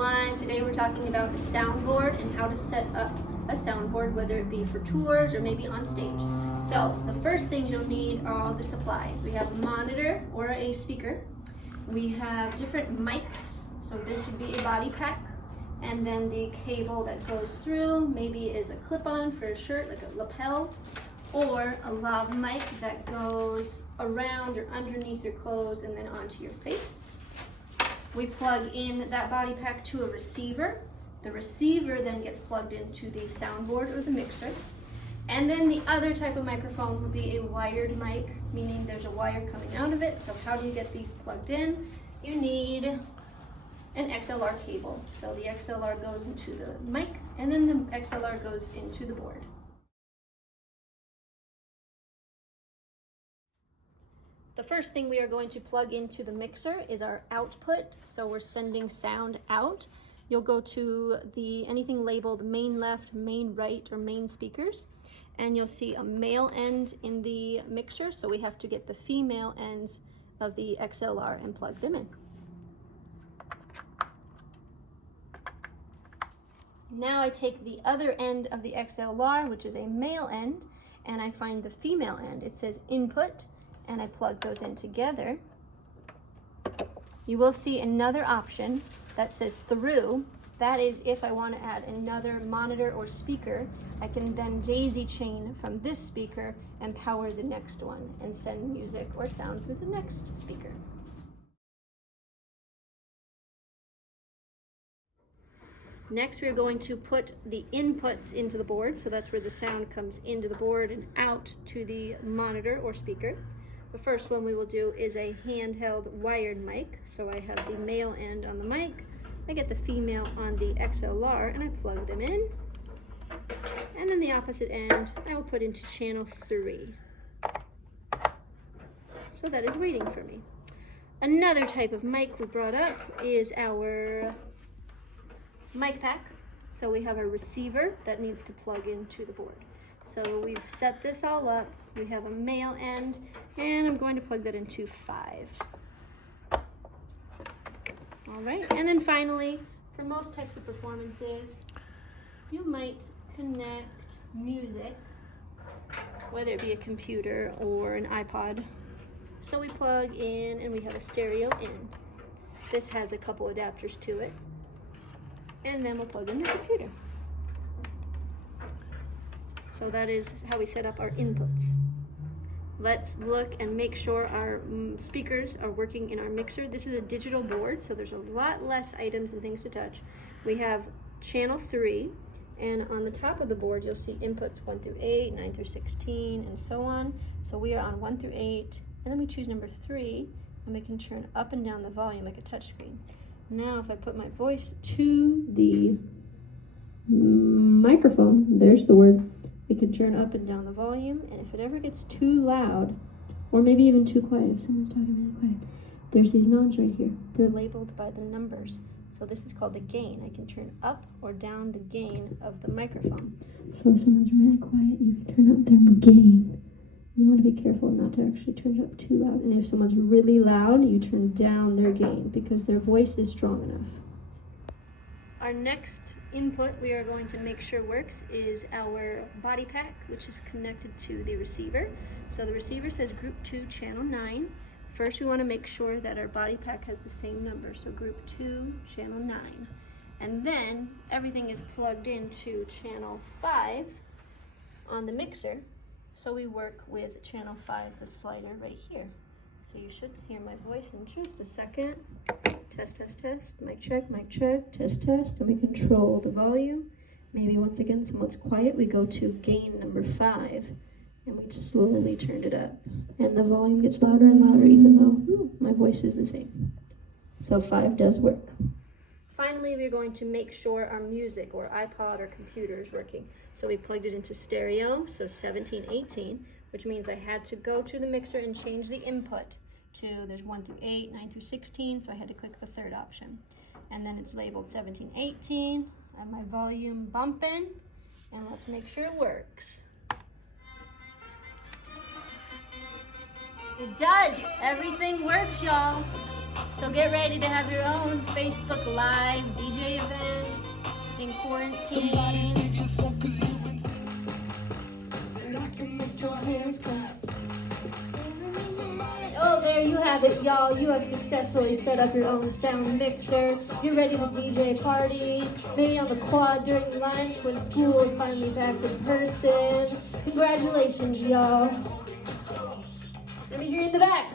everyone. Today we're talking about a soundboard and how to set up a soundboard, whether it be for tours or maybe on stage. So the first thing you'll need are all the supplies. We have a monitor or a speaker. We have different mics. So this would be a body pack. And then the cable that goes through maybe is a clip-on for a shirt, like a lapel, or a lav mic that goes around or underneath your clothes and then onto your face. We plug in that body pack to a receiver. The receiver then gets plugged into the soundboard or the mixer. And then the other type of microphone would be a wired mic, meaning there's a wire coming out of it. So how do you get these plugged in? You need an XLR cable. So the XLR goes into the mic and then the XLR goes into the board. The first thing we are going to plug into the mixer is our output. So we're sending sound out. You'll go to anything labeled main left, main right, or main speakers, and you'll see a male end in the mixer. So we have to get the female ends of the XLR and plug them in. Now I take the other end of the XLR, which is a male end, and I find the female end. It says input, and I plug those in together. You will see another option that says through. That is if I want to add another monitor or speaker, I can then daisy chain from this speaker and power the next one and send music or sound through the next speaker. Next, we're going to put the inputs into the board. So that's where the sound comes into the board and out to the monitor or speaker. The first one we will do is a handheld wired mic. So I have the male end on the mic, I get the female on the XLR, and I plug them in. And then the opposite end, I will put into channel 3. So that is waiting for me. Another type of mic we brought up is our mic pack. So we have a receiver that needs to plug into the board. So we've set this all up. We have a male end, and I'm going to plug that into 5. All right, and then finally, for most types of performances, you might connect music, whether it be a computer or an iPod. So we plug in, and we have a stereo in. This has a couple adapters to it, and then we'll plug in the computer. So that is how we set up our inputs. Let's look and make sure our speakers are working in our mixer. This is a digital board, so there's a lot less items and things to touch. We have channel 3, and on the top of the board you'll see inputs 1 through 8, 9 through 16, and so on. So we are on 1 through 8, and then we choose number 3, and we can turn up and down the volume like a touchscreen. Now if I put my voice to the microphone, there's the word. We can turn up and down the volume, and if it ever gets too loud, or maybe even too quiet, if someone's talking really quiet, there's these knobs right here. They're labeled by the numbers. So this is called the gain. I can turn up or down the gain of the microphone. So if someone's really quiet, you can turn up their gain. You want to be careful not to actually turn it up too loud. And if someone's really loud, you turn down their gain because their voice is strong enough. Our next input we are going to make sure works is our body pack, which is connected to the receiver. So the receiver says group 2 channel 9. First we want to make sure that our body pack has the same number, so group 2 channel 9, and then everything is plugged into channel 5 on the mixer. So we work with channel 5, the slider right here. So you should hear my voice in just a second. Test, test, test, mic check, test, test, and we control the volume. Maybe once again someone's quiet, we go to gain number 5, and we slowly turned it up. And the volume gets louder and louder even though my voice is the same. So 5 does work. Finally, we're going to make sure our music or iPod or computer is working. So we plugged it into stereo, so 17, 18, which means I had to go to the mixer and change the input to, there's 1 through 8, 9 through 16, so I had to click the third option. And then it's labeled 17, 18, and my volume bumping, and let's make sure it works. It does, everything works, y'all. So get ready to have your own Facebook Live DJ event in quarantine. Oh, there you have it, y'all. You have successfully set up your own sound mixer. You're ready to DJ a party, maybe on the quad during lunch when school is finally back in person. Congratulations, y'all. Let me hear you in the back.